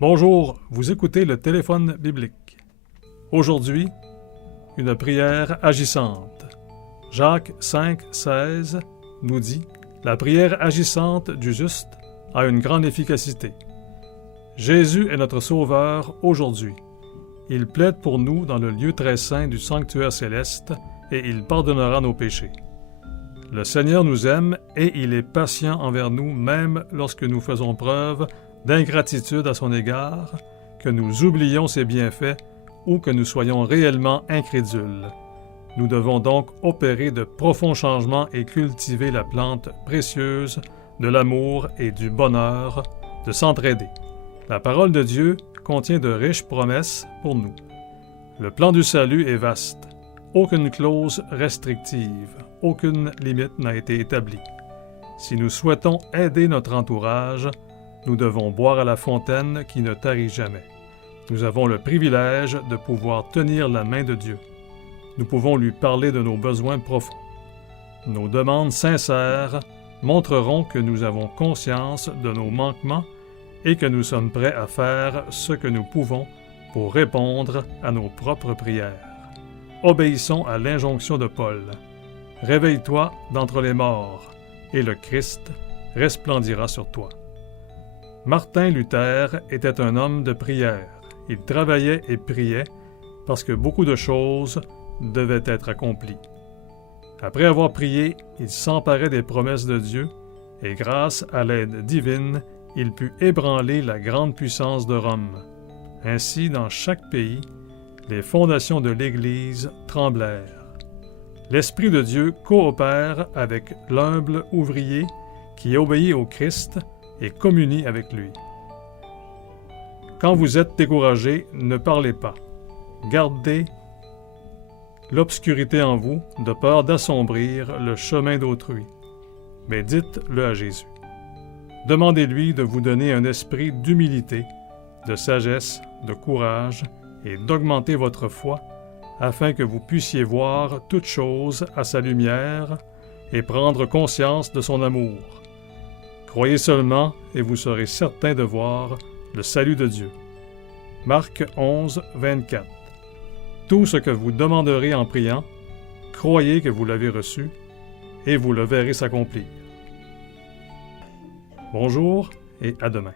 Bonjour, vous écoutez le téléphone biblique. Aujourd'hui, une prière agissante. Jacques 5,16 nous dit « La prière agissante du juste a une grande efficacité. » Jésus est notre Sauveur aujourd'hui. Il plaide pour nous dans le lieu très saint du sanctuaire céleste et il pardonnera nos péchés. Le Seigneur nous aime et il est patient envers nous même lorsque nous faisons preuve d'ingratitude à son égard, que nous oublions ses bienfaits ou que nous soyons réellement incrédules. Nous devons donc opérer de profonds changements et cultiver la plante précieuse de l'amour et du bonheur, de s'entraider. La parole de Dieu contient de riches promesses pour nous. Le plan du salut est vaste. Aucune clause restrictive, aucune limite n'a été établie. Si nous souhaitons aider notre entourage, nous devons boire à la fontaine qui ne tarit jamais. Nous avons le privilège de pouvoir tenir la main de Dieu. Nous pouvons lui parler de nos besoins profonds. Nos demandes sincères montreront que nous avons conscience de nos manquements et que nous sommes prêts à faire ce que nous pouvons pour répondre à nos propres prières. Obéissons à l'injonction de Paul. « Réveille-toi d'entre les morts, et le Christ resplendira sur toi. » Martin Luther était un homme de prière. Il travaillait et priait parce que beaucoup de choses devaient être accomplies. Après avoir prié, il s'emparait des promesses de Dieu et grâce à l'aide divine, il put ébranler la grande puissance de Rome. Ainsi, dans chaque pays, les fondations de l'Église tremblèrent. L'Esprit de Dieu coopère avec l'humble ouvrier qui obéit au Christ et communie avec lui. Quand vous êtes découragé, ne parlez pas. Gardez l'obscurité en vous, de peur d'assombrir le chemin d'autrui. Mais dites-le à Jésus. Demandez-lui de vous donner un esprit d'humilité, de sagesse, de courage et d'augmenter votre foi, afin que vous puissiez voir toutes choses à sa lumière et prendre conscience de son amour. Croyez seulement et vous serez certain de voir le salut de Dieu. Marc 11, 24. Tout ce que vous demanderez en priant, croyez que vous l'avez reçu et vous le verrez s'accomplir. Bonjour et à demain.